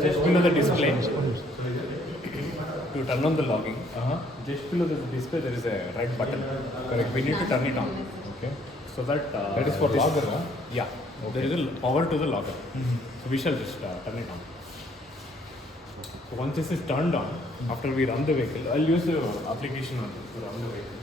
just below the display, to turn on the logging, just below the display there is a red button. Correct. We need to turn it on. Okay. So that That is for this- logger, huh? Yeah. There is a power to the logger. So we shall just turn it on. So once this is turned on, after we run the vehicle, I'll use the application on to run the vehicle.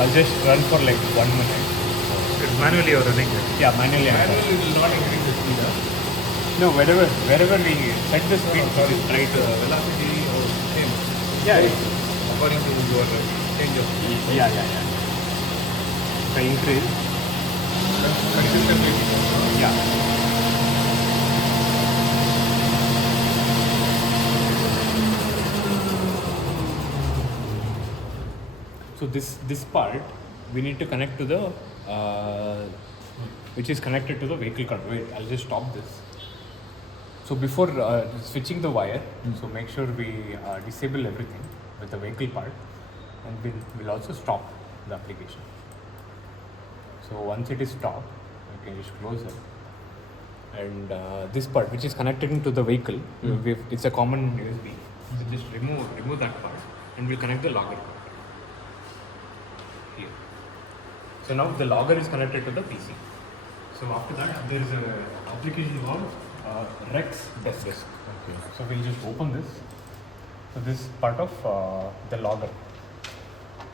I'll just run for like 1 minute. It's manually you're running it. Yeah, manually. Manually it will not increase the speed, huh? No, wherever we set the speed, Sorry, try to. velocity or same. Yeah, According to your change of speed. yeah. If I increase, Consistently. yeah. So this part we need to connect to the which is connected to the vehicle control. Wait, I'll just stop this. So before switching the wire, so make sure we disable everything with the vehicle part, and we'll also stop the application. So once it is stopped, you can just close it. And this part, which is connected into the vehicle, it's a common USB. So just remove that part, and we'll connect the logger part here. So now the logger is connected to the PC. So after that, there is an application called Rex Desk. Okay. So we'll just open this. So this is part of the logger. So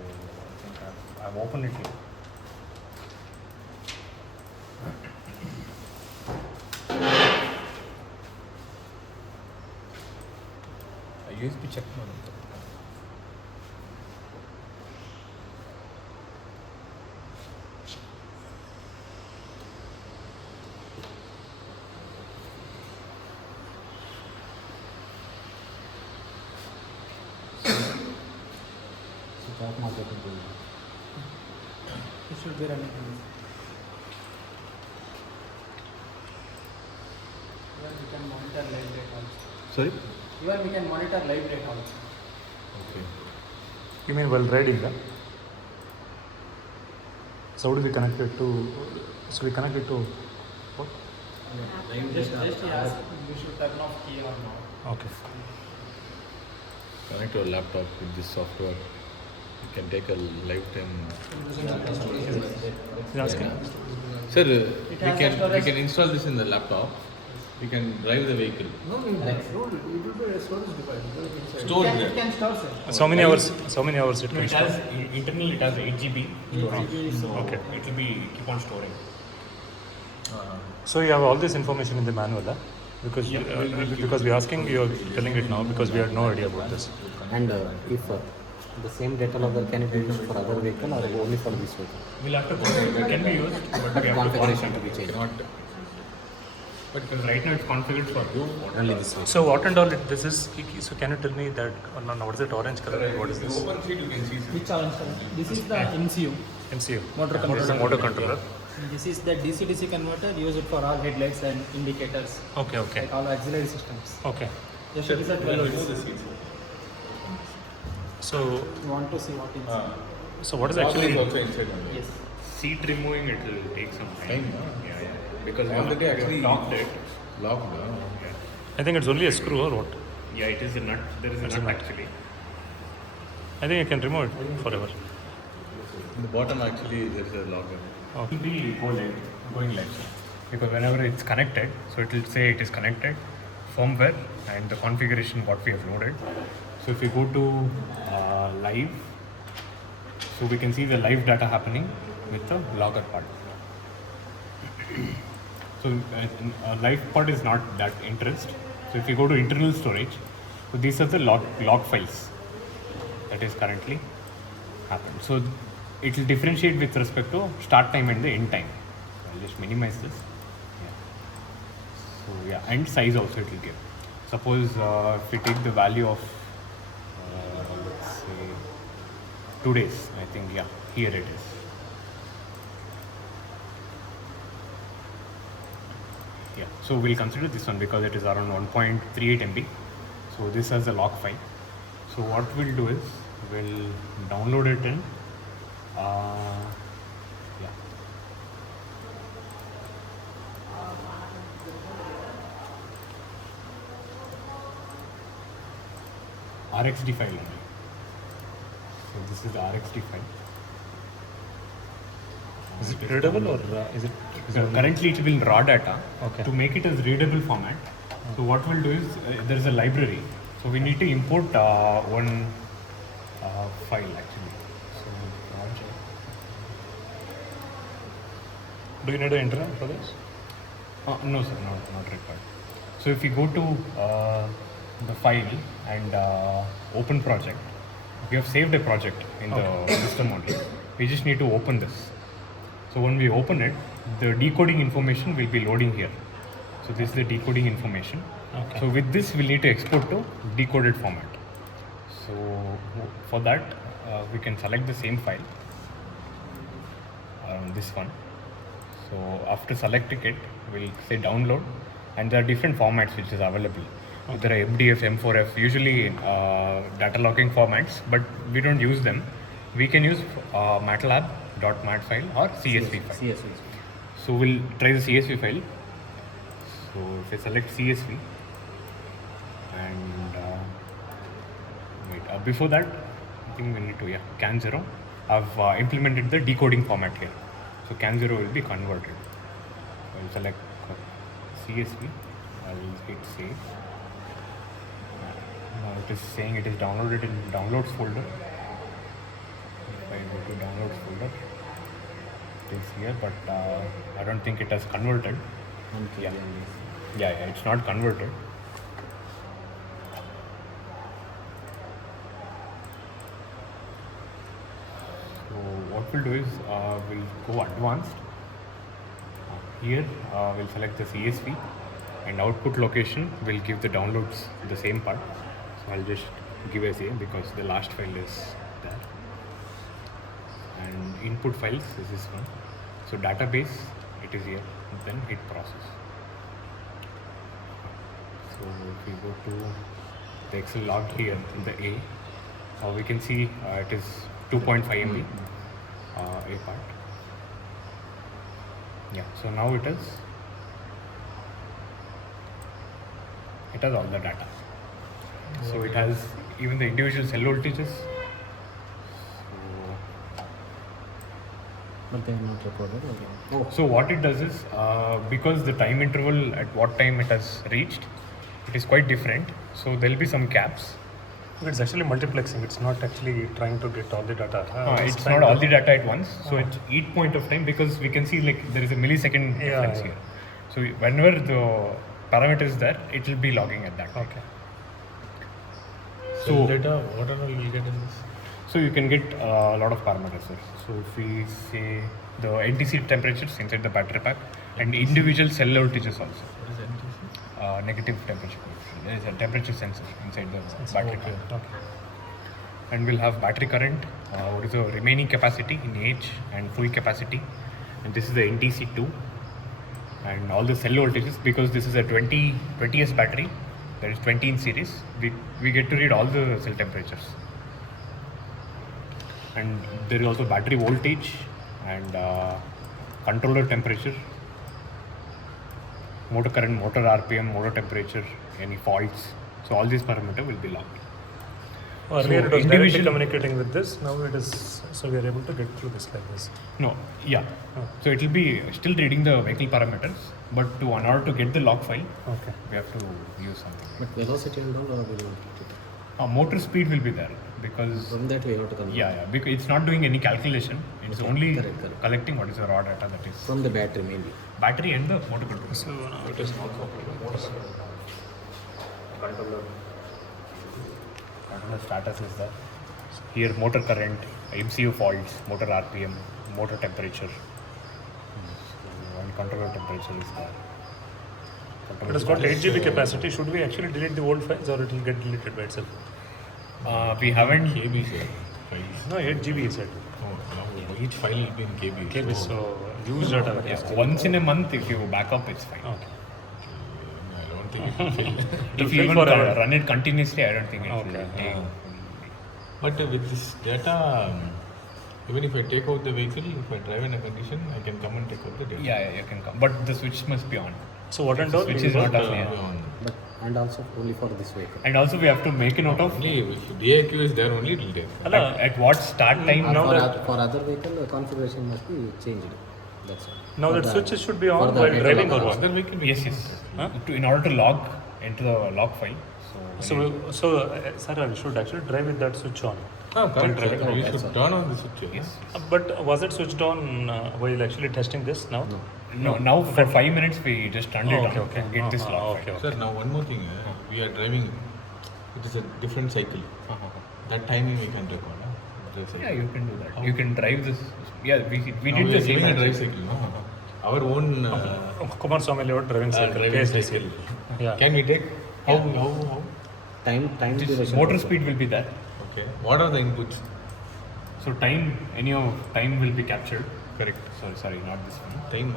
I think I've opened it here. A USB check mark. It should be running. Even we can monitor live rate also. Sorry? Even we can monitor live rate also. Okay. You mean while riding, huh? So how do we connect it to? So we connect it to what? Just he asked we should turn off key or not. Okay. Connect your laptop with this software. You can take a lifetime. He's asking. Sir, It has a we storage. can install this in the laptop. We can drive the vehicle. No, it will be a storage device. Stored It there. can store, sir. So many hours? So many hours it No, can it store? has internally it has 8 GB storage. So Okay. it will be keep on storing. So you have all this information in the manual, huh? Because because we're asking, you're telling it now because we had no idea about this. And if the same data logger can be used for other vehicle or only for this vehicle? We'll have to go. It can be used, but we have to Configuration to configure. be changed. Cannot. But because right now it's configured for Only this way. So what and all this is? So can you tell me that? No, what is it? Orange color? What is this? Open sheet you can see. Sir. Which orange color? This is the MCU. MCU. Motor What is the controller. motor controller? This is the DC-DC converter used for all headlights and indicators, Okay, okay, like all auxiliary systems. okay. Yes, it is a 12 Remove volts. the seats. So You want to see what is so what is Logger actually? is also inside only. Yes. seat removing, it will take some time. Time, huh? Yeah. Because we Already have actually locked it. Locked. Huh? Yeah. I think it's only a screw or what? Yeah, it is a nut. There is a It's a nut nut. actually. I think I can remove it forever. In the bottom actually there is a logger. It will be going left. Because whenever it's connected, so it will say it is connected, firmware and the configuration what we have loaded. So if we go to live, so we can see the live data happening with the logger part. So live part is not that interest. So if you go to internal storage, so these are the log files that is currently happened. So it will differentiate with respect to start time and the end time. I'll just minimize this. Yeah. So yeah, and size also it will give. Suppose if we take the value of let's say 2 days, I think yeah, here it is. Yeah, so we'll consider this one because it is around 1.38 MB. So this has a log file. So what we'll do is we'll download it in. Yeah. RxD file only. So this is the RxD file. Is it readable or is it? Currently it will be in raw data. Okay. To make it as readable format, so what we'll do is there is a library. So we need to import one file actually. So project. Do you need an internet for this? No sir, not required. So if you go to the file and open project, we have saved a project in the system only. We just need to open this. So when we open it, the decoding information will be loading here. So this is the decoding information. Okay. So with this, we'll need to export to decoded format. So for that, we can select the same file, this one. So after selecting it, we'll say download, and there are different formats which is available. There are MDF, M4F, usually data logging formats, but we don't use them. We can use MATLAB.mat file or CSV file. CSV. So we'll try the CSV file. So if I select CSV and wait, before that, I think we need to, CAN0. I've implemented the decoding format here. So CAN0 will be converted. I'll select CSV. I'll hit save. Now it is saying it is downloaded in downloads folder. If I go to downloads folder, it is here, but I don't think it has converted. Yeah, it's not converted. So what we'll do is we'll go advanced. Here we'll select the CSV, and output location will give the downloads the same part. So I'll just give a same because the last file is there. And input files is this one. So database, it is here. Then hit process. So if we go to the Excel log here in the A, we can see it is 2.5 MB A part. Yeah, so now it has all the data. So it has even the individual cell voltages. But they are not recorded. Okay. So what it does is, because the time interval at what time it has reached, it is quite different. So there will be some caps. It's actually multiplexing. It's not actually trying to get all the data. It's not all the data at once. So at each point of time, because we can see like there is a millisecond difference here. So whenever the parameter is there, it will be logging at that time. Okay. So data, what all you will get in this? So you can get a lot of parameters, sir. So if we say the NTC temperatures inside the battery pack and individual cell voltages also. What is NTC? Negative temperature coefficient. There is a temperature sensor inside the battery pack. Okay. And we'll have battery current, what is the remaining capacity in H and full capacity. And this is the NTC2 and all the cell voltages, because this is a 20S battery, there is 20 in series, we get to read all the cell temperatures. And there is also battery voltage and controller temperature, motor current, motor RPM, motor temperature, any faults. So all these parameters will be logged. Earlier So it was directly individual- communicating with this. Now it is, so we are able to get through this like this. No, yeah. So it will be still reading the vehicle parameters, but in order to get the log file, Okay. we have to use something. But velocity and all, or we don't get it. Motor speed will be there because From that we have to convert. because it's not doing any calculation. It's only correct. collecting what is the raw data, that is From the battery mainly. battery and the motor control. So now it is also Controller status is there. Here motor current, MCU faults, motor RPM, motor temperature, and controller temperature is there. it has got 8 GB capacity. Should we actually delete the old files or it will get deleted by itself? We haven't. KB, sir. Files. No, 8 GB is it. Oh, now each file will be in KB. KB, so used data. Once in a month, if you back up, it's fine. Okay. don't think it will fail. It'll If you fail even forever. run it continuously, I don't think it will Okay. take. But with this data, even if I take out the vehicle, if I drive in a condition, I can come and take out the data. Yeah, you can come. But the switch must be on. So what and all? Which we is got, not off, yeah. On. But and also only for this vehicle. And also we have to make a note of Only if DIQ is there, only it will get. Alla, at what start time. Now for, that- for other vehicle, the configuration must be changed. That's all. now For that the- switches should be for on the while vehicle driving or others. what? Other vehicle, Yes, yes. Huh? In order to log into the log file. So, sir, we should actually drive with that switch on. Ah, correct, driving. sir. You That's should all. turn on the switch. yes. But was it switched on while actually testing this now? No. No, now for 5 minutes we just turned it Okay, on okay. to get this log okay, file. okay. Sir, now one more thing. We are driving. It is a different cycle. That timing we can record. The cycle. Yeah, you can do that. You can drive this. Yeah, we Now did we the are same. giving a drive actually. cycle. No? Our own Kumar Swami Lord driving cycle. driving KSDC. cycle. Yeah. Can we take? How? Time Just duration. motor also. speed will be there. Okay. What are the inputs? So time, any of time will be captured. Correct. Sorry, not this one. Time.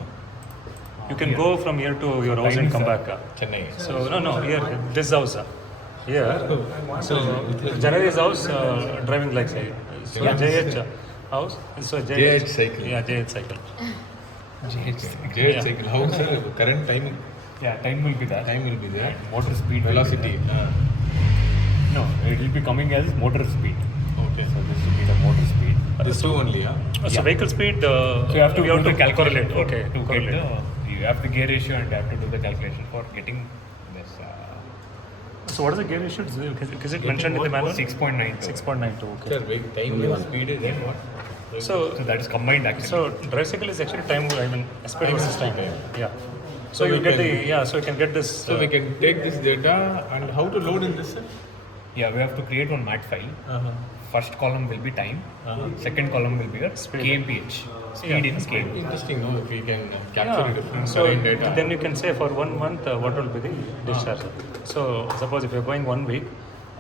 You can go from here to your house and come back. Chennai. So no, here this house. Here. So Janari's house driving like say. So Yeah. JH house. So JH cycle. Yeah, JH cycle. J cycle. How sir? Current timing. Yeah, time will be there. Time will be there. And motor speed. will be Velocity. there. No, it will be coming as motor speed. Okay. So this will be the motor speed. This two only, huh? So Yeah. vehicle speed. So you have to we do the calculation correlate. for- Okay. to correlate. get the, you have the gear ratio and you have to do the calculation for getting this So what is the gear issue? Is it mentioned in the manual? 6.9. 6.92. Okay. Sir, wait. Time and speed is then what? So So that is combined actually. So drive cycle is actually time. I mean, speed versus time. Yeah. So So you we get can- the so you can get this. So we can take this data and how to load in this, sir? Yeah, we have to create one mat file. Uh-huh. First column will be time. Second column will be your Speed. kmph. Speed in km. Interesting, no? If we can capture Yeah. different So current data. then you can say for 1 month what will be the discharge. So suppose if you're going 1 week,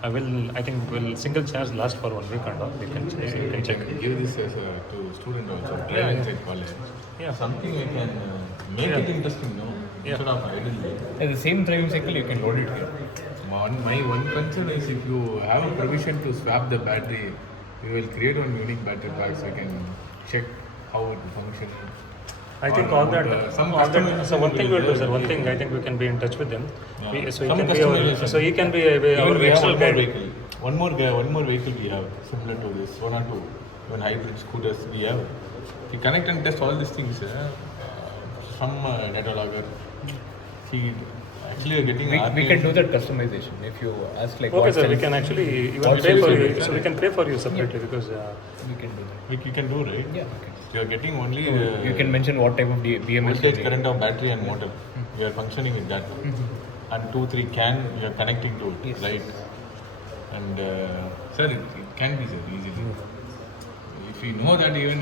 I think will single charge last for 1 week and all. You can check. Give this as a, to student also. Yeah, Drive yeah. inside college. Yeah. Something we can make Yeah. it interesting, no? Yeah. Instead of idle. Yeah, the same driving cycle you can load it here. My one concern is if you have a provision to swap the battery, we will create one unique battery pack so you can check how it will function. I think Or all that. some all that customization so one thing will we'll do, be sir. there. One thing I think we can be in touch with them. Yeah. So he Some can be our, customization. so he can be our Even we have external one more guide. vehicle. One more vehicle we have similar to this. 1 or 2. Even hybrid scooters we have. We connect and test all these things. Some data logger, feed. Actually, we are getting We can do that customization if you ask like Okay, what sir. We cells- can actually even what pay cells for you you. need. So we can pay for you separately because. We can do that. We can do, right? Yeah, okay. You are getting only You can mention what type of BMS. voltage, current of battery and motor. We are functioning with that. And 2, 3 can we are connecting to it, Yes. right? And sir, it can be sir easily. If we know that even